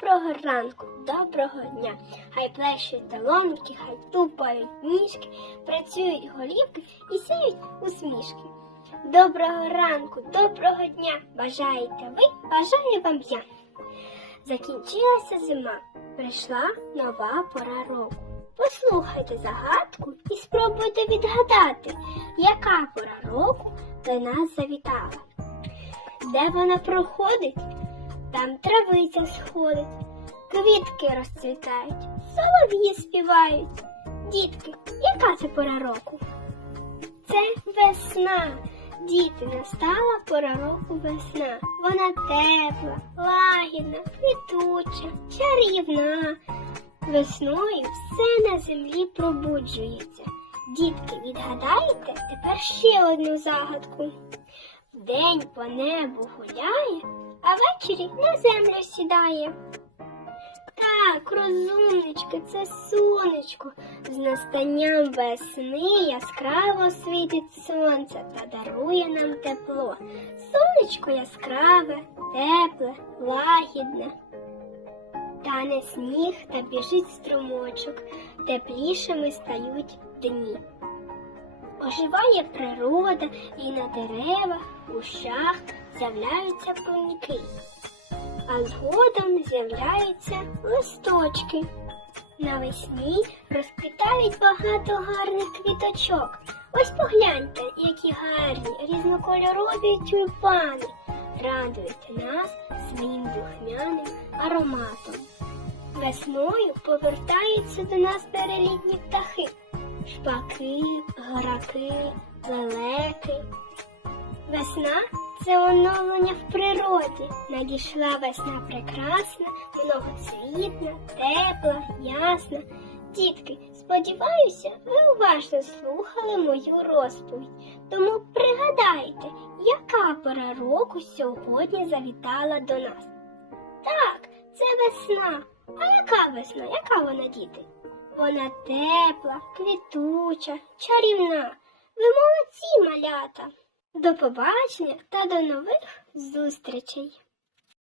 Доброго ранку, доброго дня. Хай плещуть долоньки, хай тупають ніжки, працюють голівки і сяють усмішки. Доброго ранку, доброго дня. Бажаєте ви, бажаю вам я. Закінчилася зима, прийшла нова пора року. Послухайте загадку і спробуйте відгадати, яка пора року до нас завітала. Де вона проходить, там травиця сходить, квітки розцвітають, солов'ї співають. Дітки, яка це пора року? Це весна. Діти, настала пора року весна. Вона тепла, лагідна, квітуча, чарівна. Весною все на землі пробуджується. Дітки, відгадаєте тепер ще одну загадку. Вдень по небу гуляє, а ввечері на землю сідає. Так, розумнички, це сонечко. З настанням весни яскраво світить сонце та дарує нам тепло. Сонечко яскраве, тепле, лагідне. Тане сніг та біжить струмочок, теплішими стають дні. Оживає природа і на деревах, кущах з'являються плавники, а згодом з'являються листочки. Навесні розквітають багато гарних квіточок. Ось погляньте, які гарні різнокольорові тюльпани радують нас своїм духмяним ароматом. Весною повертаються до нас перелітні птахи шпаки, граки, лелеки. Весна це оновлення в природі. Надійшла весна прекрасна, многоцвітна, тепла, ясна. Дітки, сподіваюся, ви уважно слухали мою розповідь. Тому пригадайте, яка пора року сьогодні завітала до нас. Так, це весна. А яка весна? Яка вона, діти? Вона тепла, квітуча, чарівна. Ви молодці, малята. До побачення та до нових зустрічей!